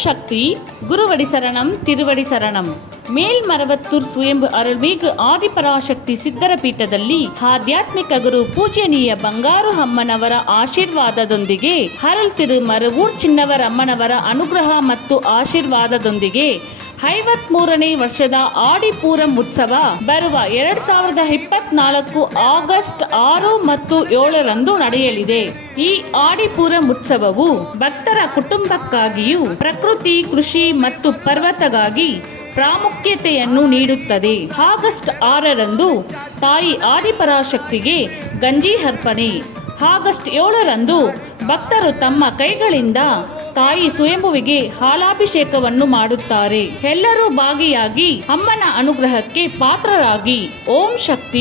சக்தி குருவடி சரணம் திருவடி சரணಂ ಮೇಲ್ಮರವತ್ತೂರ್ ಸ್ವಯಂಭು ಅರಳ್ವೀಗ್ ಆದಿಪರಾಶಕ್ತಿ ಸಿದ್ಧರ ಪೀಠದಲ್ಲಿ ಆಧ್ಯಾತ್ಮಿಕ ಗುರು ಪೂಜನೀಯ ಬಂಗಾರು ಅಮ್ಮನವರ ಆಶೀರ್ವಾದದೊಂದಿಗೆ ಹರಳ್ತಿರು ಮರವೂರ್ ಚಿನ್ನವರ ಅಮ್ಮನವರ ಅನುಗ್ರಹ ಮತ್ತು ಆಶೀರ್ವಾದದೊಂದಿಗೆ ಐವತ್ ಮೂರನೇ ವರ್ಷದ ಆಡಿಪೂರಂ ಉತ್ಸವ ಬರುವ ಎರಡ್ ಸಾವಿರದ ಇಪ್ಪತ್ನಾಲ್ಕು ಆಗಸ್ಟ್ ಆರು ಮತ್ತು ಏಳರಂದು ನಡೆಯಲಿದೆ. ಈ ಆಡಿಪೂರಂ ಉತ್ಸವವು ಭಕ್ತರ ಕುಟುಂಬಕ್ಕಾಗಿಯೂ ಪ್ರಕೃತಿ, ಕೃಷಿ ಮತ್ತು ಪರ್ವತಗಾಗಿ ಪ್ರಾಮುಖ್ಯತೆಯನ್ನು ನೀಡುತ್ತದೆ. ಆಗಸ್ಟ್ ಆರರಂದು ತಾಯಿ ಆದಿಪರಾಶಕ್ತಿಗೆ ಗಂಜಿ ಅರ್ಪಣೆ. ಆಗಸ್ಟ್ ಏಳರಂದು ಭಕ್ತರು ತಮ್ಮ ಕೈಗಳಿಂದ ತಾಯಿ ಸ್ವಯಂಭುವಿಗೆ ಹಾಲಾಭಿಷೇಕವನ್ನು ಮಾಡುತ್ತಾರೆ. ಎಲ್ಲರೂ ಭಾಗಿಯಾಗಿ ಅಮ್ಮನ ಅನುಗ್ರಹಕ್ಕೆ ಪಾತ್ರರಾಗಿ. ಓಂ ಶಕ್ತಿ.